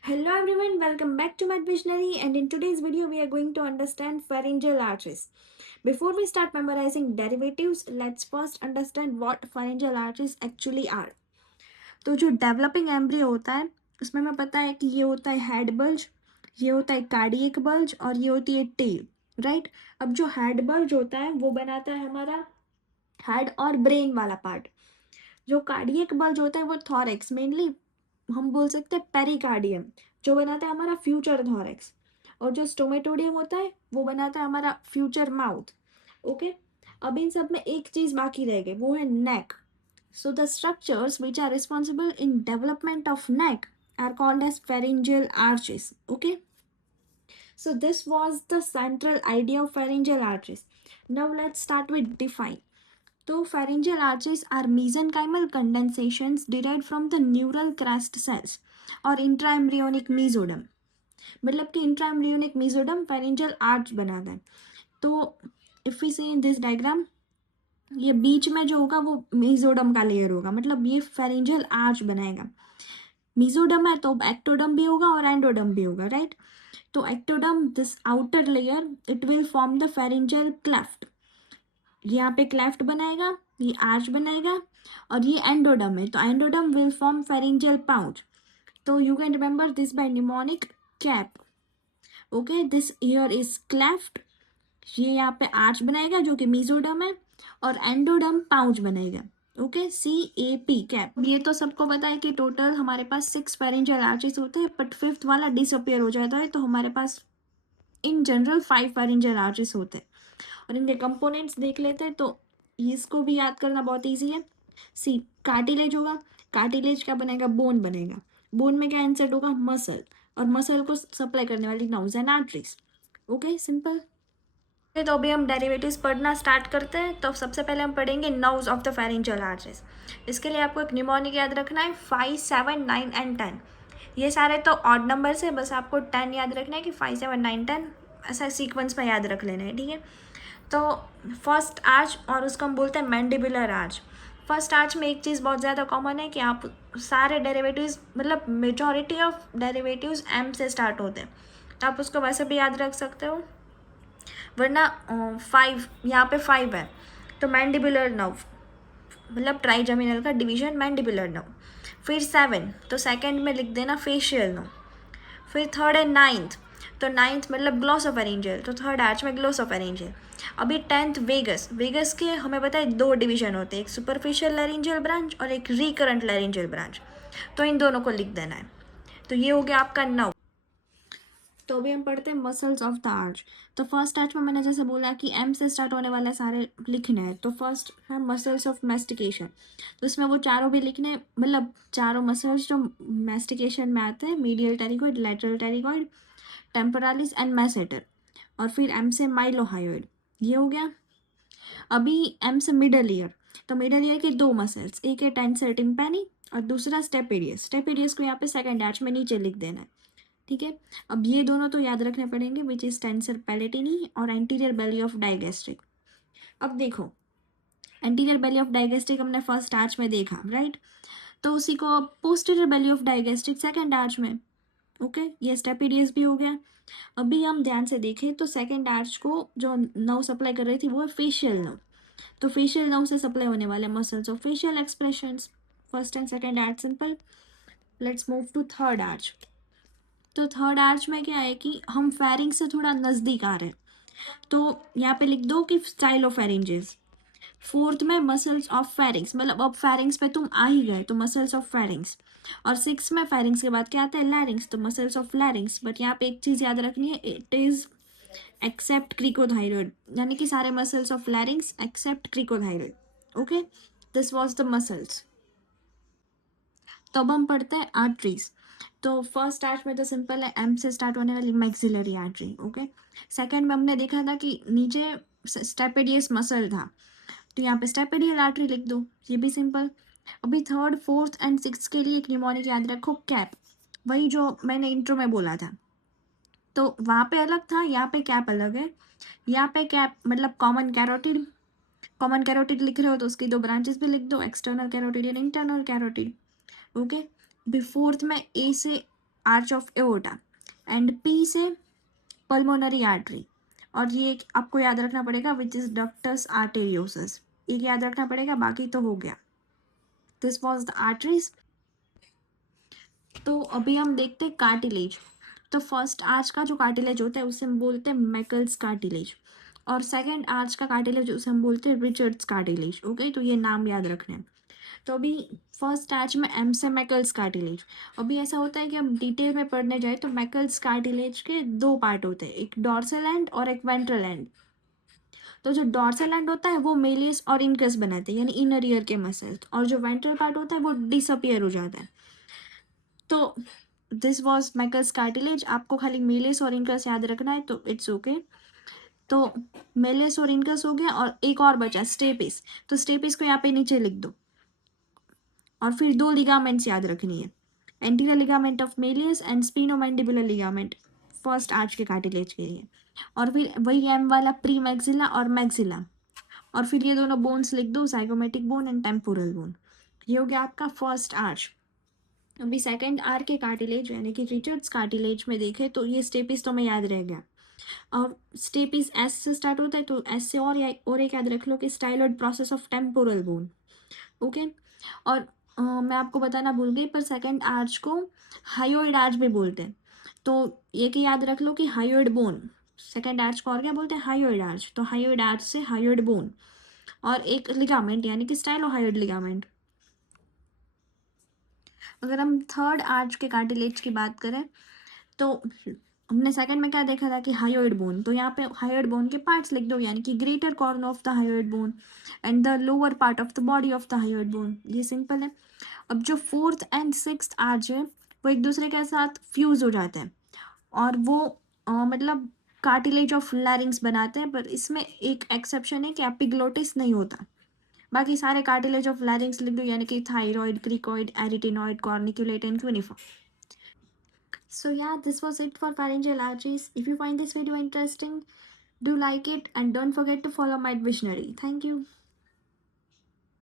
Hello everyone, welcome back to Math Visionary, and in today's video we are going to understand pharyngeal arches. Before we start memorizing derivatives, let's first understand what pharyngeal arches actually are. तो जो developing embryo होता है उसमें हमें पता है कि ये होता है हेड बल्ज, ये होता है कार्डियक बल्ज और ये होती है टेल, राइट। अब जो हेड बल्ज होता है वो बनाता है हमारा हेड और ब्रेन वाला पार्ट। जो कार्डियक बल्ज होता है वो थॉरेक्स, मेनली हम बोल सकते हैं पेरिकार्डियम, जो बनाता है हमारा फ्यूचर थॉरेक्स। और जो स्टोमेटोडियम होता है वो बनाता है हमारा फ्यूचर माउथ। ओके, अब इन सब में एक चीज बाकी रह गई, वो है neck. So the structures which are responsible in development of neck are called as pharyngeal arches. Okay, so this was the central idea of pharyngeal arches. Now let's start with define. तो pharyngeal arches are mesenchymal condensations derived from the neural crest cells और intraembryonic mesoderm। मतलब कि intraembryonic mesoderm pharyngeal arch बनाता है। तो if we see in this diagram, ये बीच में जो होगा वो mesoderm का लेयर होगा, मतलब ये pharyngeal arch बनाएगा। mesoderm है तो ectoderm भी होगा और endoderm भी होगा, राइट। तो ectoderm, this outer layer, it will form the pharyngeal cleft। यहाँ पे क्लेफ्ट बनाएगा, ये आर्च बनाएगा, और ये एंडोडम है तो endoderm will form pharyngeal pouch. तो you can remember this by mnemonic CAP. Okay, this here is cleft, ये यहाँ पे आर्च बनाएगा जो कि मीजोडम है, और एंडोडम पाउच बनाएगा। Okay, CAP cap. ये तो सबको पता है कि टोटल हमारे पास 6 फेरिंजियल आर्चेस होते हैं, बट फिफ्थ वाला डिसअपियर हो जाता है, तो हमारे पास इन जनरल 5 फेरिंजियल आर्चेस होते हैं। और इनके कंपोनेंट्स देख लेते हैं, तो इसको भी याद करना बहुत ईजी है। सी, कार्टिलेज होगा, कार्टिलेज क्या बनेगा, बोन बनेगा, बोन में क्या इंसर्ट होगा, मसल, और मसल को सप्लाई करने वाली nerves and arteries. Okay, simple. तो अभी हम डेरिवेटिव्स पढ़ना स्टार्ट करते हैं। तो सबसे पहले हम पढ़ेंगे nerves of the pharyngeal arches. इसके लिए आपको एक निमोनिक याद रखना है, 5, 7, 9 एंड 10। ये सारे तो ऑड नंबर्स है, बस आपको 10 याद रखना है कि 5, 7, 9, 10 ऐसा सीक्वेंस में याद रख लेना है, ठीक है। तो फर्स्ट आर्च, और उसको हम बोलते हैं मैंडिबुलर आर्च। फर्स्ट आर्च में एक चीज़ बहुत ज़्यादा कॉमन है कि आप सारे डेरिवेटिव्स, मतलब मेजॉरिटी ऑफ डेरिवेटिव्स M से स्टार्ट होते हैं, तो आप उसको वैसे भी याद रख सकते हो, वरना 5, यहाँ पे 5 है तो मैंडिबुलर नर्व, मतलब ट्राइजेमिनल का डिवीजन मैंडिबुलर नर्व। फिर 7 तो सेकंड में लिख देना फेशियल नर्व। फिर थर्ड है 9th, तो 9th मतलब ग्लोसोफेरिंजियल, तो थर्ड आर्च में ग्लोसोफेरिंजियल। अभी 10th वेगस। वेगस के हमें पता है 2 डिवीजन होते हैं, एक सुपरफिशियल लैरिंजियल ब्रांच और एक रिकरेंट लैरिंजियल ब्रांच, तो इन दोनों को लिख देना है। तो ये हो गया आपका नर्व। तो अभी हम पढ़ते हैं मसल्स ऑफ द आर्च। तो फर्स्ट आर्च में मैंने जैसे बोला कि M से स्टार्ट होने वाले सारे लिखने हैं, तो फर्स्ट है मसल्स ऑफ मैस्टिकेशन। तो इसमें वो चारों भी लिखने हैं, मतलब चारों मसल्स जो मैस्टिकेशन में आते हैं, medial pterygoid, lateral pterygoid, temporalis and masseter. और फिर M से माइलोहायोइड, ये हो गया। अभी M से मिडल ईयर। तो मिडल ईयर के 2 मसल्स, एक है टेंसर टिम्पैनी और दूसरा स्टेपेडियस। स्टेपेडियस को यहाँ पे सेकंड आर्च में नीचे लिख देना है, ठीक है। अब ये दोनों तो याद रखने पड़ेंगे, विच इज टेंसर पैलेटिनी और एंटीरियर बेली ऑफ डाइगेस्ट्रिक। अब देखो, एंटीरियर बेली ऑफ डाइगेस्ट्रिक हमने फर्स्ट आर्च में देखा, राइट। तो उसी को posterior belly of digastric second arch में। ओके, ये स्टेपिडियस भी हो गया। अभी हम ध्यान से देखें तो सेकंड आर्च को जो नर्व सप्लाई कर रही थी वो है फेशियल नर्व। तो फेशियल नर्व से सप्लाई होने वाले muscles of facial expressions, first and second arch, simple. Let's move to third arch. तो थर्ड आर्च में क्या है कि हम फेरिंग से थोड़ा नज़दीक आ रहे हैं, तो यहाँ पे लिख दो कि स्टाइल ऑफ फेरिंजेस। फोर्थ में मसल्स ऑफ फेरिंग्स, मतलब अब फेरिंग्स पे तुम आ ही गए तो मसल्स ऑफ फेरिंग्स। और 6 में फेरिंग्स के बाद क्या आता है, लैरिंग्स, तो मसल्स ऑफ लैरिंग्स। बट यहाँ पे एक चीज़ याद रखनी है, इट इज़ एक्सेप्ट क्रिकोथाइरॉइड, यानी कि सारे muscles of larynx except cricothyroid. Okay, this was the muscles. तो अब हम पढ़ते हैं आर्टरीज। तो फर्स्ट आर्च में तो सिंपल है, M से स्टार्ट होने वाली मैक्सिलरी आर्टरी। ओके, सेकंड में हमने देखा था कि नीचे स्टेपेडियस मसल था, तो यहाँ पे स्टेपेडियल आर्टरी लिख दो, ये भी सिंपल। अभी थर्ड, फोर्थ एंड सिक्स के लिए एक निमोनिक याद रखो, कैप, वही जो मैंने इंट्रो में बोला था। तो वहाँ पे अलग था, यहाँ पे कैप अलग है। यहाँ पे कैप मतलब कॉमन कैरोटिड, कॉमन कैरोटिड लिख रहे हो तो उसकी 2 ब्रांचेस भी लिख दो, external carotid and internal carotid. Okay, भी फोर्थ में A से arch of aorta, and P से पल्मोनरी आर्टरी, और ये आपको याद रखना पड़ेगा विच इज डक्टस आर्टेरियोसस, एक याद रखना पड़ेगा, बाकी तो हो गया। This was the arteries. तो अभी हम देखते हैं कार्टिलेज। तो फर्स्ट आर्च का जो कार्टिलेज होता है उसे हम बोलते हैं मैकल्स कार्टिलेज, और सेकंड आर्च का कार्टिलेज उसे हम बोलते हैं रिचर्ड्स कार्टिलेज। ओके, तो ये नाम याद रखने हैं। तो अभी फर्स्ट आर्च में एम से मैकल्स कार्टिलेज। अभी ऐसा होता है कि हम डिटेल में पढ़ने जाए तो मैकल्स कार्टिलेज के दो पार्ट होते हैं, एक डॉर्सल एंड और एक वेंट्रल एंड। तो जो डॉर्सल एंड होता है वो मेलियस और इनकस बनाते हैं, यानी इनर ईयर के मसल्स, और जो वेंट्रल पार्ट होता है वो डिसअपियर हो जाता है। तो दिस वॉज मैकल्स कार्टिलेज। आपको खाली मेलियस और इनकस याद रखना है तो इट्स ओके। तो मेलियस और इनकस हो गया, और एक और बचा स्टेपिस। तो स्टेपिस को यहाँ पे नीचे लिख दो, और फिर दो लिगामेंट्स याद रखनी है, anterior ligament of malleus and sphenomandibular ligament first arch के कार्टिलेज के लिए, और फिर वही एम वाला प्री मैक्सिला और मैक्सिला, और फिर ये दोनों बोन्स लिख दो, साइगोमेटिक बोन एंड टेम्पोरल बोन। ये हो गया आपका फर्स्ट आर्च। अभी सेकंड आर के कार्टिलेज यानी कि रिचर्ड्स कार्टिलेज में देखें तो ये स्टेपिस तो में याद रह गया, और स्टेपिस एस से स्टार्ट होता है, तो एस से और एक याद रख लो कि styloid process of temporal bone. Okay, और मैं आपको बताना भूल गई, पर सेकंड आर्च को हायोइड आर्च भी बोलते हैं। तो ये कि याद रख लो कि हायोइड बोन, सेकंड आर्च को और क्या बोलते हैं, हायोइड आर्च। तो हायोइड आर्च से हायोइड बोन, और एक लिगामेंट यानी कि स्टाइलोहायोइड लिगामेंट। अगर हम थर्ड आर्च के कार्टिलेज की बात करें तो हमने सेकंड में क्या देखा था कि हायोइड बोन, तो यहाँ पे हायोइड बोन के पार्ट्स लिख दो, यानी कि greater corn of the hyoid bone and the lower part of the body of the hyoid bone. ये सिंपल है। अब जो फोर्थ एंड सिक्स्थ आर्च है वो एक दूसरे के साथ फ्यूज हो जाते हैं, और वो मतलब कार्टिलेज ऑफ लैरिंग्स बनाते हैं, पर इसमें एक एक्सेप्शन है कि एपिग्लोटिस नहीं होता। बाकी सारे कार्टिलेज ऑफ लैरिंग्स लिख दो, यानी कि thyroid, cricoid, arytenoid, corniculate and cuneiform. So yeah, this was it for pharyngeal arteries. If you find this video interesting, do like it and don't forget to follow my visionary. Thank you.